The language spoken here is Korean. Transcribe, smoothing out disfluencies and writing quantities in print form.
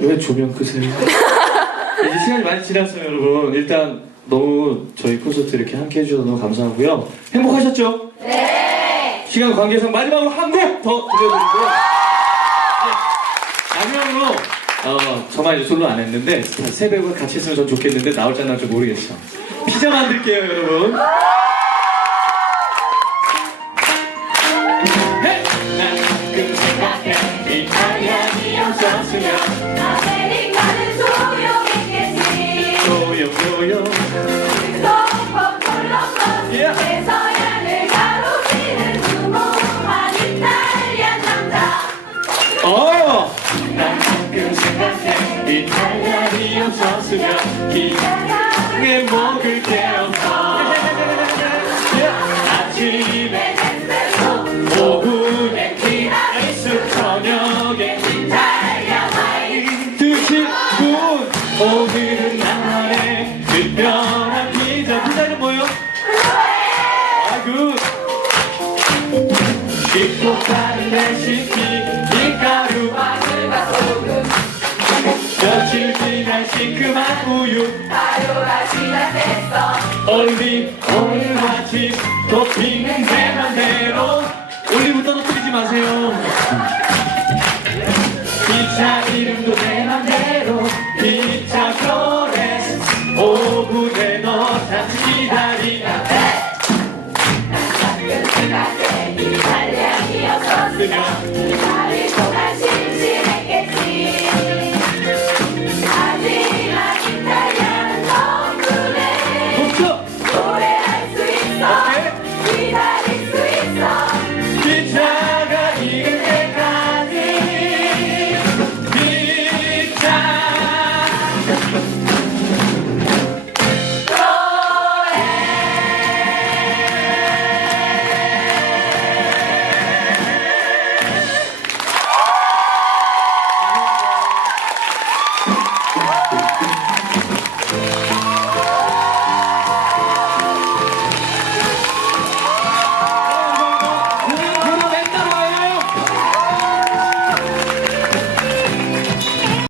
왜 조명 끄세요? 이제 시간이 많이 지났어요, 여러분. 일단 너무 저희 콘서트 이렇게 함께 해주셔서 너무 감사하고요. 행복하셨죠? 네! 시간 관계상 마지막으로 한 곡 더 들려드리고 마지막으로 저만 이제 솔로 안 했는데 세 배우가 같이 했으면 전 좋겠는데 나올지 안 나올지 모르겠어. 피자 만들게요, 여러분. 해! 난 가끔 생각해 이탈리안이 없었으면 아메리카는 소용있겠지. 소용 소폰 콜럼버스 Yeah. 대서양을 가로지른 무모한 이탈리안 남자. 난 가끔 생각해 이탈리안이 없었으면 기장에 먹을 게 없어. 아침에 에스프레소 오후에 티라미수 저녁에 이탈리안 와인. 드실 분 오늘은 나만의 특별한 피자. 피자는 뭐예요? 아이고 쉽고 빠른 레시피 밀가루 마늘과 소금 며칠 지난 시큼한 우유 가루가 시작됐어. 올리브 오일과 칩 토핑은